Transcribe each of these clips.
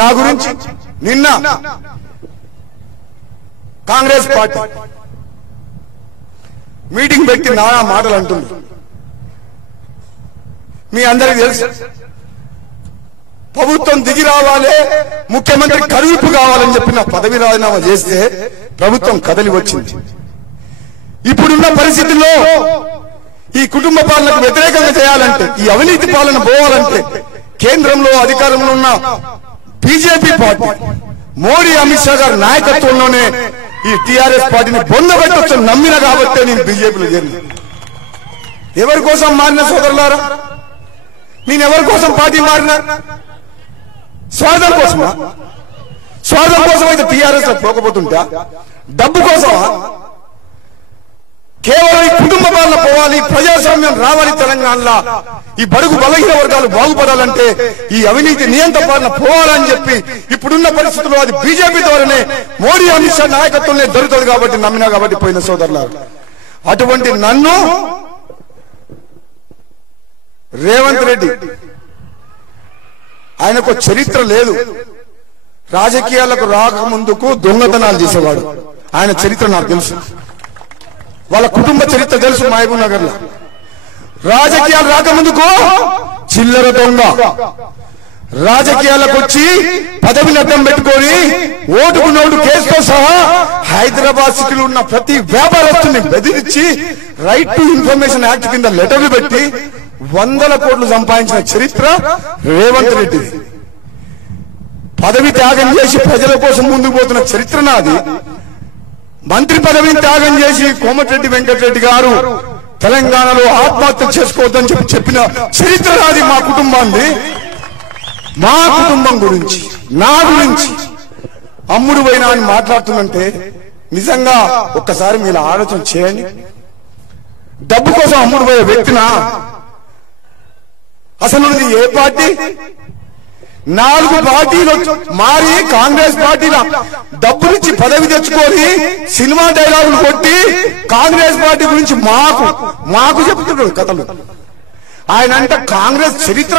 నా గురించి నిన్న కాంగ్రెస్ పార్టీ మీటింగ్ పెట్టి నానా మాటలు అంటుంది. మీ అందరికీ తెలుసు, ప్రభుత్వం దిగి రావాలి, ముఖ్యమంత్రి కరువిప్పు కావాలని చెప్పి నా పదవి రాజీనామా చేస్తే ప్రభుత్వం కదలి వచ్చింది. ఇప్పుడున్న పరిస్థితుల్లో ఈ కుటుంబ పాలనకు వ్యతిరేకంగా చేయాలంటే, ఈ అవినీతి పాలన పోవాలంటే కేంద్రంలో అధికారంలో ఉన్న బీజేపీ పార్టీ, మోడీ అమిత్ షా గారి నాయకత్వంలోనే ఈ టీఆర్ఎస్ పార్టీని బొందబెట్టొచ్చు నమ్మిన కాబట్టి నేను బీజేపీలో చేరిన. ఎవరి కోసం మారిన సోదరులారా? నేను ఎవరి కోసం పార్టీ మారినా? స్వార్థం కోసమా? స్వార్థం కోసం అయితే టీఆర్ఎస్ లో పోకపోతుంటా? డబ్బు కోసమా? కేవలం ఈ కుటుంబ పాలన పోవాలి, ప్రజాస్వామ్యం రావాలి తెలంగాణలో, ఈ బడుగు బలహీన వర్గాలు బాగుపడాలంటే ఈ అవినీతి నియంత్రణ పాలన పోవాలని చెప్పి ఇప్పుడున్న పరిస్థితుల్లో అది బీజేపీ ద్వారానే, మోడీ అమిత్ షా నాయకత్వంలో దొరుకుతుంది కాబట్టి నమ్మినా కాబట్టి పోయిన సోదరులారు. అటువంటి నన్ను రేవంత్ రెడ్డి, ఆయనకు చరిత్ర లేదు, రాజకీయాలకు రాకముందుకు దొంగతనాలు చేసేవాడు. ఆయన చరిత్ర నాకు తెలుసు, వాళ్ళ కుటుంబ చరిత్ర తెలుసు. మహబూబ్ నగర్ లో రాజకీయాలు రాకముందుకు చిల్లర దొంగ, రాజకీయాలకు వచ్చి పదవిని అడ్డం పెట్టుకొని ఓటుకు నోటు కేసుతో సహా హైదరాబాద్ సిటీలో ఉన్న ప్రతి వ్యాపారస్తుని బెదిరించి రైట్ టు ఇన్ఫర్మేషన్ యాక్ట్ కింద లెటర్లు పెట్టి 100 కోట్లు సంపాదించిన చరిత్ర రేవంత్ రెడ్డి. పదవి త్యాగం చేసి ప్రజల కోసం ముందుకు పోతున్న చరిత్ర నాది. మంత్రి పదవిని త్యాగం చేసి కోమటిరెడ్డి వెంకటరెడ్డి గారు తెలంగాణలో ఆత్మహత్య చేసుకోవద్దని చెప్పిన చరిత్ర నాది. మా కుటుంబాన్ని, మా కుటుంబం గురించి, నా గురించి అమ్ముడు పోయినా అని మాట్లాడుతుందంటే నిజంగా ఒక్కసారి మీరు ఆలోచన చేయండి. డబ్బు కోసం అమ్ముడు పోయే వ్యక్తినా? అసలు ఏ పార్టీ? 4 పార్టీలు మారి కాంగ్రెస్ పార్టీలో డబ్బులిచ్చి పదవి తెచ్చుకొని సినిమా డైలాగులు కొట్టి కాంగ్రెస్ పార్టీ గురించి మాకు చెప్తున్నాడు కథలు. ఆయన అంటే కాంగ్రెస్ చరిత్ర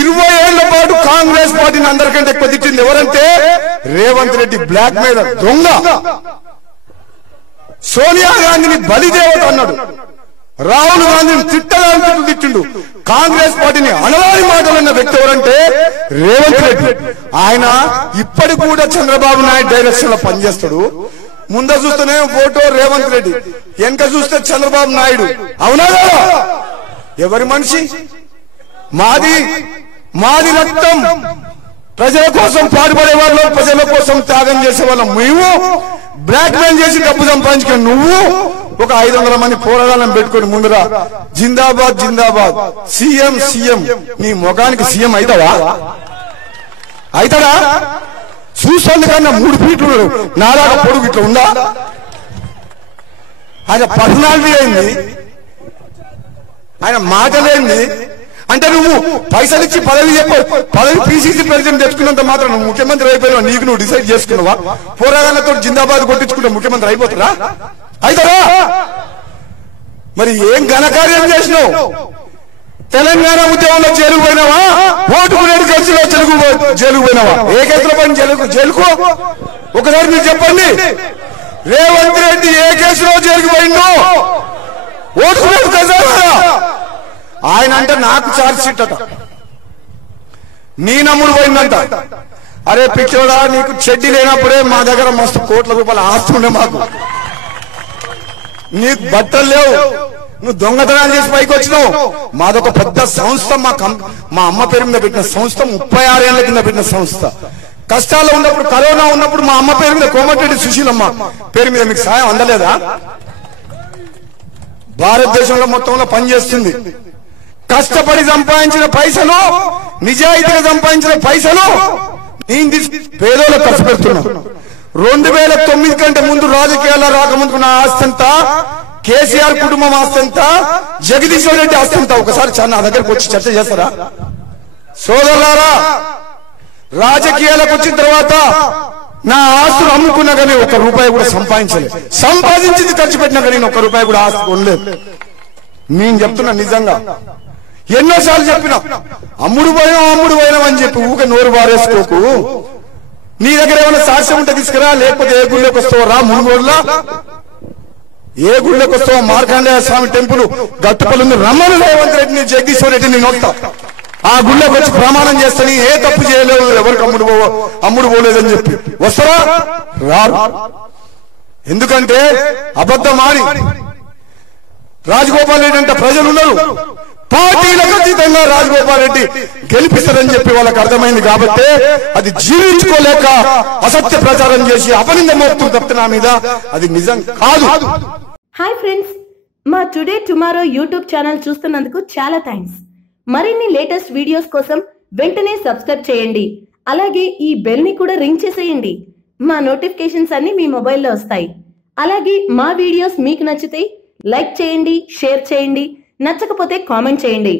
20 ఏళ్ల పాటు కాంగ్రెస్ పార్టీని అందరికంటే ఎక్కువ తిట్టింది ఎవరంటే రేవంత్ రెడ్డి. బ్లాక్ మెయిలర్, దొంగ. సోనియా గాంధీని బలిదేవత అన్నాడు, రాహుల్ గాంధీని తిట్టడానికి తిట్టిండు. కాంగ్రెస్ పార్టీని అనవారి మాటలన్న వ్యక్తి ఎవరంటే రేవంత్ రెడ్డి. ఆయన ఇప్పటికి కూడా చంద్రబాబు నాయుడు డైరెక్షన్ లో పనిచేస్తాడు. ముందు చూస్తేనే ఫోటో రేవంత్ రెడ్డి, వెనక చూస్తే చంద్రబాబు నాయుడు. అవునా? ఎవరి మనిషి? మాది రక్తం. ప్రజల కోసం పాటుపడే వాళ్ళు, ప్రజల కోసం త్యాగం చేసే వాళ్ళం మేము. బ్లాక్ మెయిల్ చేసి డబ్బు సంపాదించుకుని నువ్వు ఒక 500 మంది పోరాడాలని పెట్టుకుని ముందురా జిందాబాద్ జిందాబాద్, సీఎం సీఎం. నీ ముఖానికి సీఎం అవుతావా? అవుతాడా? చూస్తుంది కన్నా 3 ఫీట్లు నాలాగా పొడుగు ఇట్లా ఉందా? ఆయన పర్సనాలిటీ అయింది, ఆయన మాటలేంది. అంటే నువ్వు పైసలు ఇచ్చి పదవి పిసిసి ప్రెసిడెంట్ తెచ్చుకున్నంత మాత్రం నువ్వు ముఖ్యమంత్రి అయిపోయినావు. నీకు నువ్వు డిసైడ్ చేసుకున్నావా? పోరాటాలతో జిందాబాద్ కొట్టించుకుంటే ముఖ్యమంత్రి అయిపోతారా? అయితారా? మరి ఏం ఘనకార్యం చేసినావు? తెలంగాణ ఉద్యమంలో జైలుకు పోయినావా? ఓటుకునేది కేసులో జైలుకు పోయినావా? ఏ కేసులో పోయిన జైలుకు ఒకసారి మీరు చెప్పండి. రేవంత్ రెడ్డి ఏ కేసులో జైలుకు పోయిందో? ఓటుకునేది కేసు. ఆయన అంటే నాకు ఛార్జ్ షీట్ అట, నీ నమ్ముడు పోయిందంట. అరే పిచ్చోడా, నీకు చెడ్డి లేనప్పుడే మా దగ్గర మస్తు కోట్ల రూపాయల ఆస్తి ఉండే మాకు. నీకు బట్టలు లేవు, నువ్వు దొంగతనాలు చేసి పైకి వచ్చినావు. మాదొక పెద్ద సంస్థ, మా అమ్మ పేరు మీద పెట్టిన సంస్థ, 36 ఏళ్ల కింద పెట్టిన సంస్థ. కష్టాల్లో ఉన్నప్పుడు, కరోనా ఉన్నప్పుడు మా అమ్మ పేరు మీద, కోమటిరెడ్డి సుశీలమ్మ పేరు మీద మీకు సాయం అందలేదా? భారతదేశంలో మొత్తంలో పనిచేస్తుంది. కష్టపడి సంపాదించిన పైసలు, నిజాయితీగా సంపాదించిన పైసలు నేను పేదోళ్ళకు ఖర్చు పెడుతున్నాను. 2009 కంటే ముందు రాజకీయాల్లో రాకముందుకు నా ఆస్తి అంతా, కేసీఆర్ కుటుంబం ఆస్తి అంతా, జగదీశ్వర్ రెడ్డి ఆస్తి అంతా. ఒకసారి నా దగ్గరకు వచ్చి చర్చ చేస్తారా? సోదరులారా, రాజకీయాలకు వచ్చిన తర్వాత నా ఆస్తులు అమ్ముకున్నా కానీ 1 రూపాయి కూడా సంపాదించలేదు. సంపాదించింది ఖర్చు పెట్టినా కానీ 1 రూపాయి కూడా ఆస్తి కొనలేదు. నేను చెప్తున్నా నిజంగా. ఎన్నోసార్లు చెప్పినా అమ్ముడు పోయినాం అని చెప్పి ఊక నోరు బారేసుకోకు. నీ దగ్గర ఏమైనా సాక్ష్యం ఉంటే తీసుకురా, లేకపోతే ఏ గుళ్ళోకి వస్తావో రా. మునుగోడులా ఏ గుళ్ళోకి వస్తావో మార్కండేయ స్వామి టెంపుల్ గట్టుపల్లి రమ్మను రేవంత్ రెడ్డిని, జగదీశ్వర్ రెడ్డిని నోక్తా. ఆ గుళ్ళోకి వచ్చి ప్రమాణం చేస్తని ఏ తప్పు చేయలేదు, ఎవరికి అమ్ముడు పోలేదని చెప్పి వస్తారా? రారు. ఎందుకంటే అబద్ధం ఆడి రాజగోపాల్ రెడ్డి అంటే ప్రజలు ఉన్నారు, పార్టీలకు అతీతంగా రాజగోపాల్ రెడ్డి గెలిపిస్తారని చెప్పి వాళ్ళకి అర్థమైంది కాబట్టి అది జీవించుకోలేక అసత్య ప్రచారం చేసి అపనింద మోపుతూ తప్పితే నా మీద అది నిజం కాదు. హాయ్ ఫ్రెండ్స్, మా టుడే టుమారో యూట్యూబ్ ఛానల్ చూస్తున్నందుకు చాలా థ్యాంక్స్. మరిన్ని లేటెస్ట్ వీడియోస్ కోసం వెంటనే సబ్స్క్రైబ్ చేయండి. అలాగే ఈ బెల్ ని కూడా రింగ్ చేసేయండి. మా నోటిఫికేషన్స్ అన్ని మీ మొబైల్లో వస్తాయి. అలాగే మా వీడియోస్ మీకు నచ్చితే లైక్ చేయండి, షేర్ చేయండి, నచ్చకపోతే కామెంట్ చేయండి.